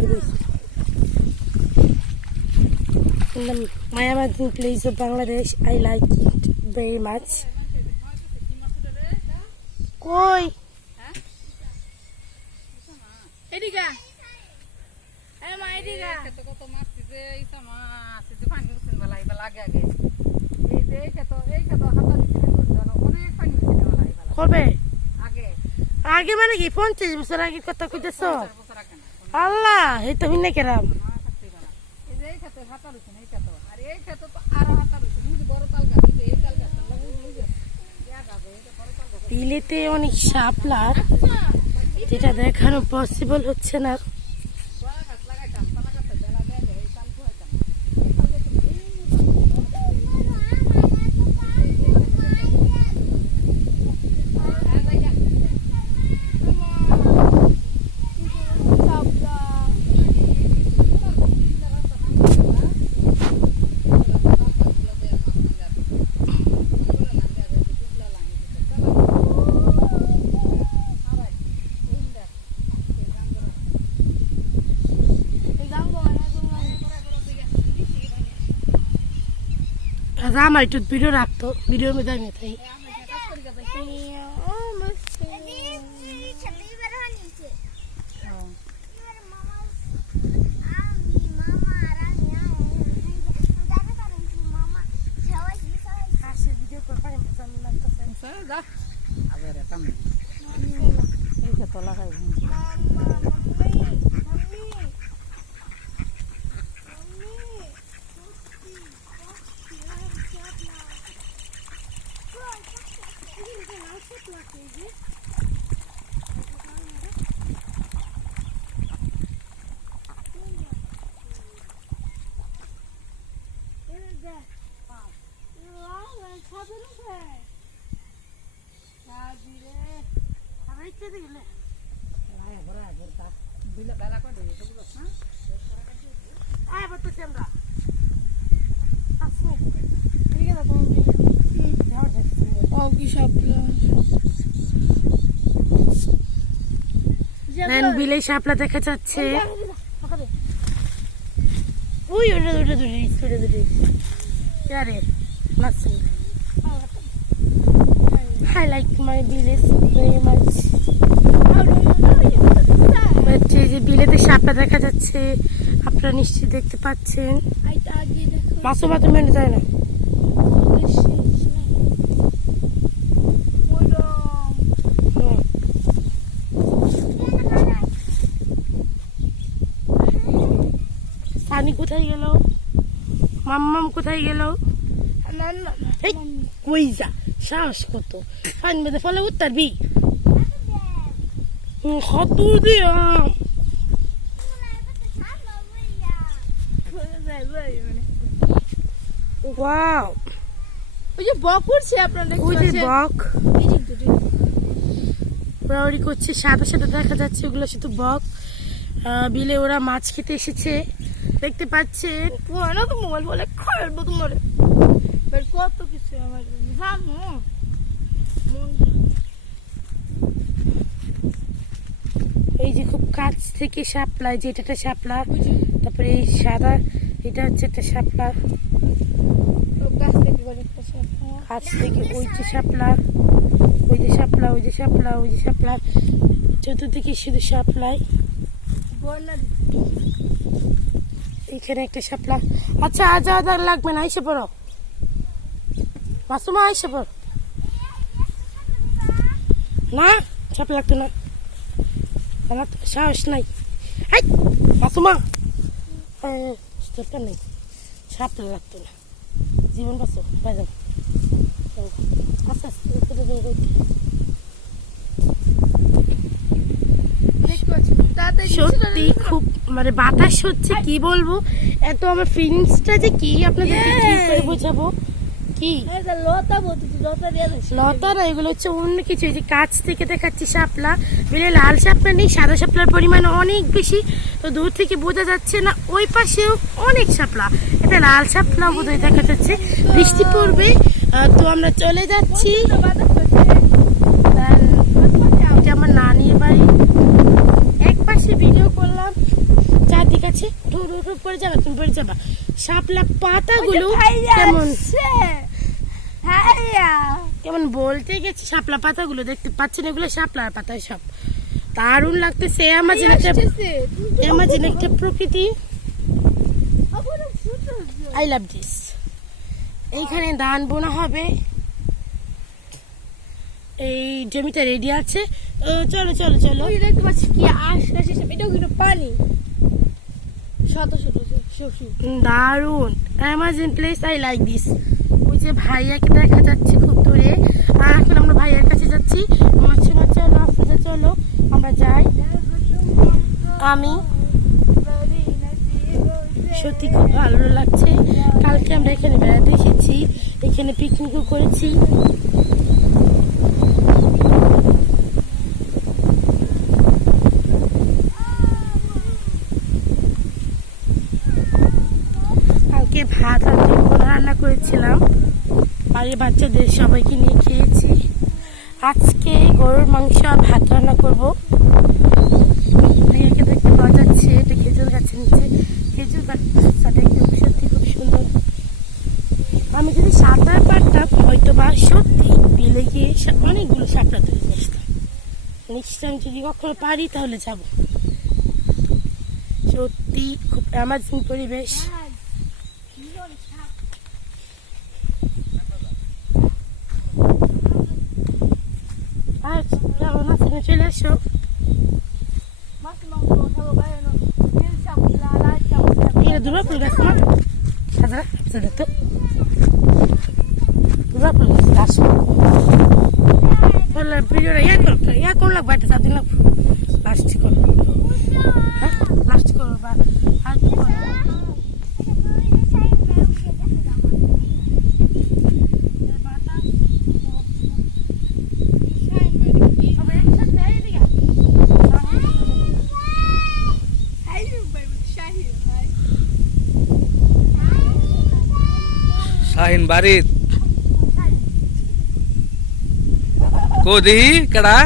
In the Mayamatin place of Bangladesh, I like it very much. Koi. Ediga. Hey, ma ediga. Kata mas sise isa mas sise pani usin balai balage age. Ei kata hata dikine korjalo. Onek pani usine balai balage. Korbe. Age. Age mane ki 50 বছর আগে কথা কইতেছো? আল্লাহ, এই তো হিনে কেরাম। এই kata hata usine ei kata. Ar ei kata to aro hata usine. Muj boro tal gabi ei tal gabi lagu luje. Ya gabe ei boro tal gabi. বিলেতে অনেক শাপলা যেটা দেখানো পসিবল হচ্ছে না। আমার একটু ভিডিও রাখতো, ভিডিওর মধ্যে আমি থাই। বিলে শাপলা দেখা যাচ্ছে। ওই ওটা দুটো I like my village very much. যে বিলেতে শাপলা দেখা যাচ্ছে, আপনারা নিশ্চয়ই দেখতে পাচ্ছেন। মাসুমা তুমি এনে যায় না? সানি কোথায় গেল? মাম্মাম কোথায় গেল? কই যা, সাহস কত! পানি বেঁধে ফলে উত্তরবি কত দিয়া। ওয়াও, ওই যে বক উড়ছে, আপনারা ওই যে বক ওরা করছে, সাদা সাদা দেখা যাচ্ছে, ওগুলো শুধু বক। বিলে ওরা মাছ খেতে এসেছে, দেখতে পাচ্ছেন। তো মোবাইল বলে খাইবো তোমার কত কিছু আমার জানো। এই যে খুব কাছ থেকে শাপলা, যে এটা শাপলা, তারপরে এই সাদা এটা হচ্ছে একটা শাপলা। কাছ থেকে ওই যে শাপলা, ওই যে শাপলা, ওই যে শাপলা, ওই যে শাপলা, চতুর্দিকে শুধু শাপলাই। এখানে একটা শাপলা। আচ্ছা আজ লাগবে না, এসে পড়ো মাসুমা, এসে পড়ো। না শাপলা লাগতো না, আমার সাহস নাই। মাসুমা দরকার নেই, শাপলা লাগতো না, জীবন বাঁচো, বাজাও। আস্তে আস্তে সত্যি খুব মানে বাতাস হচ্ছে, কি বলবো, এত আমার ফিলিংসটা যে কি আপনাদেরকে কি করে বোঝাবো। কি লতা না, এগুলো হচ্ছে অন্য কিছু। এই যে কাছ থেকে দেখাচ্ছি শাপলা, বেলে লাল শাপলা নেই, সাদা শাপলার পরিমাণ অনেক বেশি, তো দূর থেকে বোঝা যাচ্ছে না। ওই পাশেও অনেক শাপলা, এটা লাল শাপলা বোধহয় দেখা যাচ্ছে। বৃষ্টি পড়বে, তো আমরা চলে যাচ্ছি। এটা আমার নানির বাড়ি। এক পাশে ভিডিও করলাম, যাচ্ছে, উঠো উঠো উঠো, পড়ে যাবা, তুমি পড়ে যাবা। শাপলা পাতাগুলো কেমন কেমন বলতে গেছি, শাপলা পাতাগুলো দেখতে পাচ্ছেন, এগুলো শাপলার পাতা সব। দারুণ লাগতেছে। অ্যামাজন একটা প্রকৃতি। I love this. এইখানে ধান বোনা হবে, এই জমিটা রেডি আছে। চলো চলো চলো। দেখতে পাচ্ছি কি আশপাশে এটাও কিন্তু পানি, শত শত সবজি। দারুণ Amazon place, I like this. ওই যে ভাইয়াকে দেখা যাচ্ছে খুব দূরে, আর এখন আমরা ভাইয়ার কাছে যাচ্ছি। মাসিমা চলো, আফরোজা চলো, আমরা যাই। আমি সত্যি খুব ভালো লাগছে। কালকে আমরা এখানে বেড়াতে এসেছি, এখানে পিকনিকও করেছি। কালকে ভাত আর ডিম রান্না করেছিলাম, বাড়ির বাচ্চাদের সবাইকে নিয়ে খেয়েছি। আজকে গরুর মাংস আর ভাত রান্না করবো। একে দেখতে পাওয়া যাচ্ছে, এটা খেজুর গাছের নিচে। খেজুর গাছটা একদম সত্যি খুব সুন্দর। আমি যদি সাঁতার পারতাম হয়তো বা সত্যি বিলে গিয়ে অনেকগুলো শাপলা তুলে নিয়ে আসতাম। নেক্সট টাইম যদি কখনো পারি তাহলে যাব। সত্যি খুব অ্যামাজিং পরিবেশ। আর কেমন আছেন, চলে আসো। এটা দুর্গা ফুল গাছ না, সাদা সাদা তো দুর্গা ফুল গাছ। বললে ভিডিওটা ইয়া কোন লাগবে, একটা 4 দিন লাগবে। লাস্ট করো, হ্যাঁ লাস্ট করো বা আর কি করো। শাহিন বাড়িত কোদি কেডা